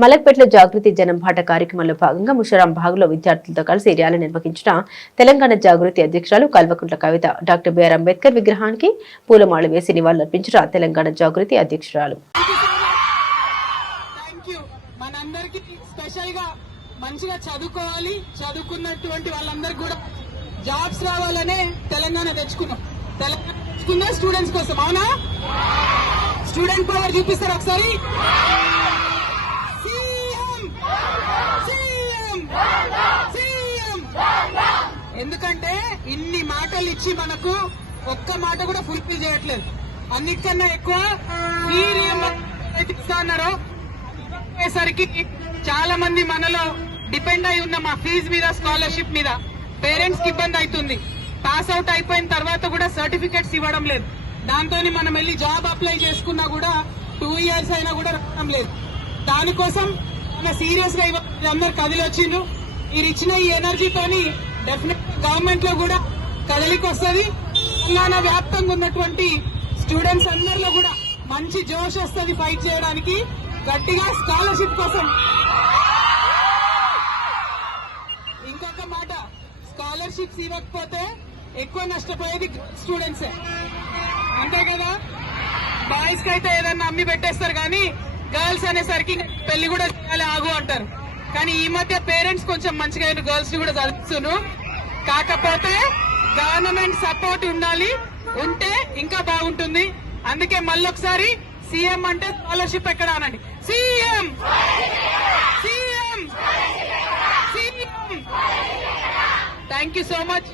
మలక్పేటలో జాగృతి జనం బాట కార్యక్రమంలో భాగంగా ముషరాం భాగ్లో విద్యార్థులతో కలిసి ర్యాలీ నిర్వహించిన తెలంగాణ జాగృతి అధ్యక్షురాలు కల్వకుంట్ల కవిత డాక్టర్ బిఆర్ అంబేద్కర్ విగ్రహానికి పూలమాల వేసి నివాళులర్పించిన తెలంగాణ జాగృతి అధ్యక్షురాలు. మంచిగా చదువుకోవాలి, చదువుకున్నటువంటి వాళ్ళందరికీ కూడా జాబ్స్ రావాలనే తెలంగాణ తెచ్చుకున్నాం. స్టూడెంట్స్ కోసం, అవునా? స్టూడెంట్ పవర్ చూపిస్తారు ఒకసారి. ఎందుకంటే ఇన్ని మాటలు ఇచ్చి మనకు ఒక్క మాట కూడా ఫుల్ఫిల్ చేయట్లేదు. అన్నిటికన్నా ఎక్కువ అన్నారో సరికి చాలా మంది మనలో డిపెండ్ అయి ఉన్న మా ఫీజు మీద, స్కాలర్షిప్ మీద పేరెంట్స్ కి ఇబ్బంది అవుతుంది. పాస్ అవుట్ అయిపోయిన తర్వాత కూడా సర్టిఫికెట్స్ ఇవ్వడం లేదు. దాంతో మనం వెళ్ళి జాబ్ అప్లై చేసుకున్నా కూడా 2 years అయినా కూడా రావడం లేదు. దానికోసం సీరియస్ గా అందరు కదిలి వచ్చిండ్రు. మీరు ఇచ్చిన ఈ ఎనర్జీతోని డెఫినెట్ గవర్నమెంట్ లో కూడా కదలికి వస్తుంది. తెలంగాణ వ్యాప్తంగా ఉన్నటువంటి స్టూడెంట్స్ అందరిలో కూడా మంచి జోష్ వస్తుంది ఫైట్ చేయడానికి. గట్టిగా స్కాలర్షిప్ కోసం. ఇంకొక మాట, స్కాలర్షిప్స్ ఇవ్వకపోతే ఎక్కువ నష్టపోయేది స్టూడెంట్సే, అంతే కదా? బాయ్స్ కి అయితే ఏదన్నా అమ్మి పెట్టేస్తారు, కానీ గర్ల్స్ అనేసరికి పెళ్లి కూడా చేయాలి ఆగు అంటారు. కానీ ఈ మధ్య పేరెంట్స్ కొంచెం మంచిగా గర్ల్స్ ని కూడా చదివిస్తున్నారు. కాకపోతే గవర్నమెంట్ సపోర్ట్ ఉండాలి, ఉంటే ఇంకా బాగుంటుంది. అందుకే మళ్ళొకసారి సీఎం అంటే స్కాలర్షిప్ ఎక్కడ అనండి. CM CM CM. Thank you so much.